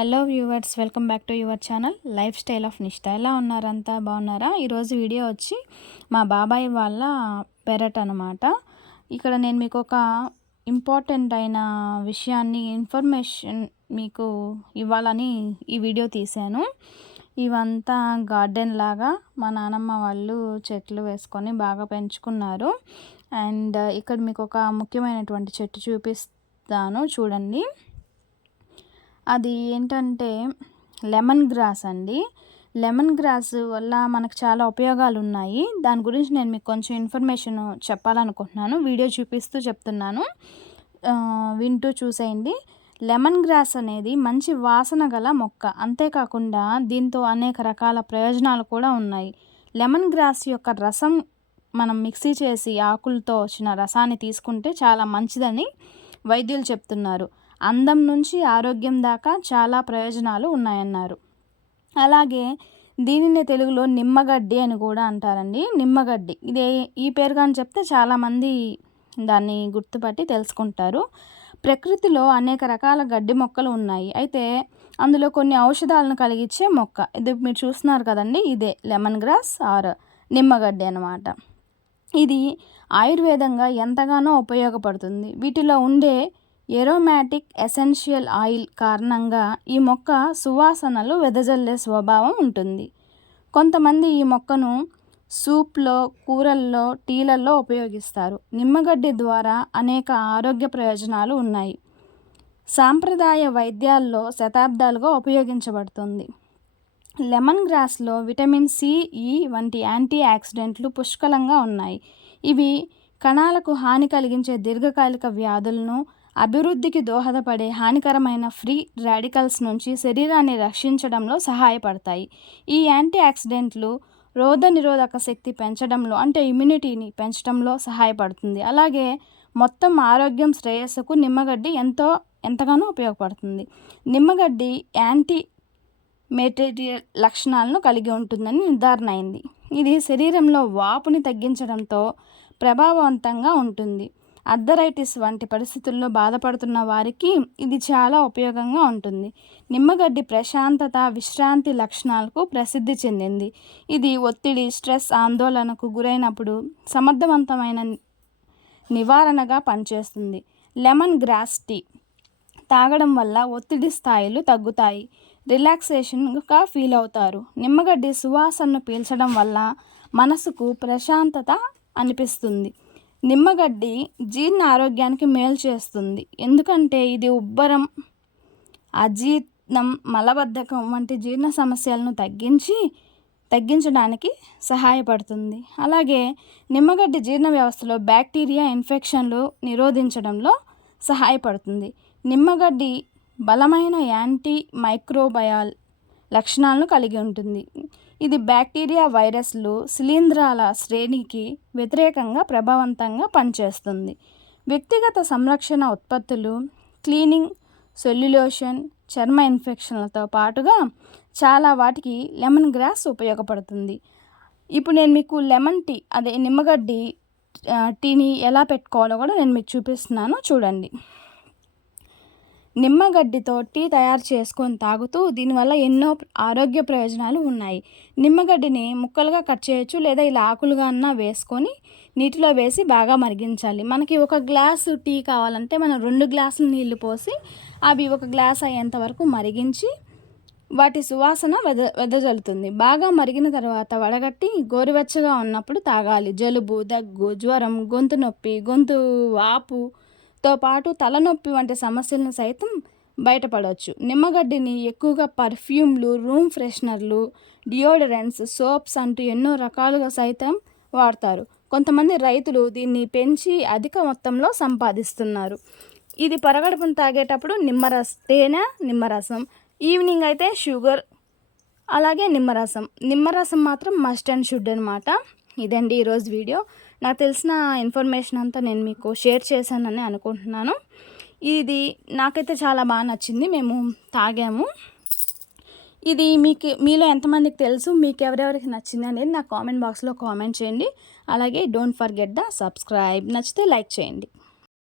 Hello viewers, welcome back to your channel life style of నిష్ఠ. ఎలా ఉన్నారంతా బాగున్నారా? ఈరోజు వీడియో వచ్చి మా బాబాయ్ వాళ్ళ పెరట్ అనమాట. ఇక్కడ నేను మీకు ఒక ఇంపార్టెంట్ అయిన విషయాన్ని ఇన్ఫర్మేషన్ మీకు ఇవ్వాలని ఈ వీడియో తీశాను. ఇవంతా గార్డెన్ లాగా మా నానమ్మ వాళ్ళు చెట్లు వేసుకొని బాగా పెంచుకున్నారు. అండ్ ఇక్కడ మీకు ఒక ముఖ్యమైనటువంటి చెట్టు చూపిస్తాను, చూడండి. అది ఏంటంటే లెమన్ గ్రాస్ అండి. లెమన్ గ్రాస్ వల్ల మనకు చాలా ఉపయోగాలు ఉన్నాయి. దాని గురించి నేను మీకు కొంచెం ఇన్ఫర్మేషన్ చెప్పాలనుకుంటున్నాను. వీడియో చూపిస్తూ చెప్తున్నాను, వింటూ చూసేయండి. లెమన్ గ్రాస్ అనేది మంచి వాసన గల మొక్క. అంతేకాకుండా దీంతో అనేక రకాల ప్రయోజనాలు కూడా ఉన్నాయి. లెమన్ గ్రాస్ యొక్క రసం మనం మిక్సీ చేసి ఆకులతో వచ్చిన రసాన్ని తీసుకుంటే చాలా మంచిదని వైద్యులు చెప్తున్నారు. అందం నుంచి ఆరోగ్యం దాకా చాలా ప్రయోజనాలు ఉన్నాయన్నారు. అలాగే దీనిని తెలుగులో నిమ్మగడ్డి అని కూడా అంటారండి. నిమ్మగడ్డి ఇదే ఈ పేరు కానీ చెప్తే చాలామంది దాన్ని గుర్తుపట్టి తెలుసుకుంటారు. ప్రకృతిలో అనేక రకాల గడ్డి మొక్కలు ఉన్నాయి. అయితే అందులో కొన్ని ఔషధాలను కలిగించే మొక్క ఇది మీరు చూస్తున్నారు కదండి, ఇదే లెమన్ గ్రాస్ ఆర్ నిమ్మగడ్డి అన్నమాట. ఇది ఆయుర్వేదంగా ఎంతగానో ఉపయోగపడుతుంది. వీటిలో ఉండే ఏరోమాటిక్ ఎసెన్షియల్ ఆయిల్ కారణంగా ఈ మొక్క సువాసనలు వెదజల్లే స్వభావం ఉంటుంది. కొంతమంది ఈ మొక్కను సూప్లో, కూరల్లో, టీలలో ఉపయోగిస్తారు. నిమ్మగడ్డి ద్వారా అనేక ఆరోగ్య ప్రయోజనాలు ఉన్నాయి. సాంప్రదాయ వైద్యాల్లో శతాబ్దాలుగా ఉపయోగించబడుతుంది. లెమన్ గ్రాస్లో విటమిన్ సి, ఈ వంటి యాంటీ ఆక్సిడెంట్లు పుష్కలంగా ఉన్నాయి. ఇవి కణాలకు హాని కలిగించే దీర్ఘకాలిక వ్యాధులను, అభివృద్ధికి దోహదపడే హానికరమైన ఫ్రీ రాడికల్స్ నుంచి శరీరాన్ని రక్షించడంలో సహాయపడతాయి. ఈ యాంటీ ఆక్సిడెంట్లు రోగనిరోధక శక్తి పెంచడంలో, అంటే ఇమ్యూనిటీని పెంచడంలో సహాయపడుతుంది. అలాగే మొత్తం ఆరోగ్యం శ్రేయస్సుకు నిమ్మగడ్డి ఎంతగానో ఉపయోగపడుతుంది. నిమ్మగడ్డి యాంటీ మెటీరియల్ లక్షణాలను కలిగి ఉంటుందని నిర్ధారణ అయింది. ఇది శరీరంలో వాపుని తగ్గించడంతో ప్రభావవంతంగా ఉంటుంది. అర్థరైటిస్ వంటి పరిస్థితుల్లో బాధపడుతున్న వారికి ఇది చాలా ఉపయోగంగా ఉంటుంది. నిమ్మగడ్డి ప్రశాంతత, విశ్రాంతి లక్షణాలకు ప్రసిద్ధి చెందింది. ఇది ఒత్తిడి, స్ట్రెస్, ఆందోళనకు గురైనప్పుడు సమర్థవంతమైన నివారణగా పనిచేస్తుంది. లెమన్ గ్రాస్ టీ తాగడం వల్ల ఒత్తిడి స్థాయిలు తగ్గుతాయి, రిలాక్సేషన్గా ఫీల్ అవుతారు. నిమ్మగడ్డి సువాసనను పీల్చడం వల్ల మనసుకు ప్రశాంతత అనిపిస్తుంది. నిమ్మగడ్డి జీర్ణ ఆరోగ్యానికి మేలు చేస్తుంది. ఎందుకంటే ఇది ఉబ్బరం, అజీర్ణం, మలబద్ధకం వంటి జీర్ణ సమస్యలను తగ్గించడానికి సహాయపడుతుంది. అలాగే నిమ్మగడ్డి జీర్ణ వ్యవస్థలో బ్యాక్టీరియా ఇన్ఫెక్షన్లు నిరోధించడంలో సహాయపడుతుంది. నిమ్మగడ్డి బలమైన యాంటీ మైక్రోబయాల్ లక్షణాలను కలిగి ఉంటుంది. ఇది బ్యాక్టీరియా, వైరస్లు, శిలీంధ్రాల శ్రేణికి వ్యతిరేకంగా ప్రభావవంతంగా పనిచేస్తుంది. వ్యక్తిగత సంరక్షణ ఉత్పత్తులు, క్లీనింగ్ సొల్యూషన్, చర్మ ఇన్ఫెక్షన్లతో పాటుగా చాలా వాటికి లెమన్ గ్రాస్ ఉపయోగపడుతుంది. ఇప్పుడు నేను మీకు లెమన్ టీ, అదే నిమ్మగడ్డి టీని ఎలా పెట్టుకోవాలో కూడా నేను మీకు చూపిస్తున్నాను, చూడండి. నిమ్మగడ్డితో టీ తయారు చేసుకొని తాగుతూ దీనివల్ల ఎన్నో ఆరోగ్య ప్రయోజనాలు ఉన్నాయి. నిమ్మగడ్డిని ముక్కలుగా కట్ చేయొచ్చు, లేదా ఇలా ఆకులుగా అన్నా వేసుకొని నీటిలో వేసి బాగా మరిగించాలి. మనకి ఒక గ్లాసు టీ కావాలంటే మనం 2 గ్లాసులు నీళ్లు పోసి అవి 1 గ్లాస్ అయ్యేంత వరకు మరిగించి వాటి సువాసన వెదజల్లుతుంది. బాగా మరిగిన తర్వాత వడగట్టి గోరువెచ్చగా ఉన్నప్పుడు తాగాలి. జలుబు, దగ్గు, జ్వరం, గొంతు నొప్పి, గొంతు వాపుతో పాటు తలనొప్పి వంటి సమస్యలను సైతం బయటపడవచ్చు. నిమ్మగడ్డిని ఎక్కువగా పర్ఫ్యూమ్లు, రూమ్ ఫ్రెషనర్లు, డియోడరెంట్స్, సోప్స్ అంటూ ఎన్నో రకాలుగా సైతం వాడతారు. కొంతమంది రైతులు దీన్ని పెంచి అధిక మొత్తంలో సంపాదిస్తున్నారు. ఇది పరగడుపును తాగేటప్పుడు తేనె, నిమ్మరసం, ఈవినింగ్ అయితే షుగర్, అలాగే నిమ్మరసం మాత్రం మస్ట్ అండ్ షుడ్ అనమాట. ఇదండి ఈరోజు వీడియో. నాకు తెలిసిన ఇన్ఫర్మేషన్ అంతా నేను మీకు షేర్ చేశానని అనుకుంటున్నాను. ఇది నాకైతే చాలా బాగా నచ్చింది, మేము తాగాము. ఇది మీలో ఎంతమందికి తెలుసు, మీకు ఎవరెవరికి నచ్చింది అనేది నాకు కామెంట్ బాక్స్లో కామెంట్ చేయండి. అలాగే డోంట్ ఫర్గెట్ ద సబ్స్క్రైబ్. నచ్చితే లైక్ చేయండి.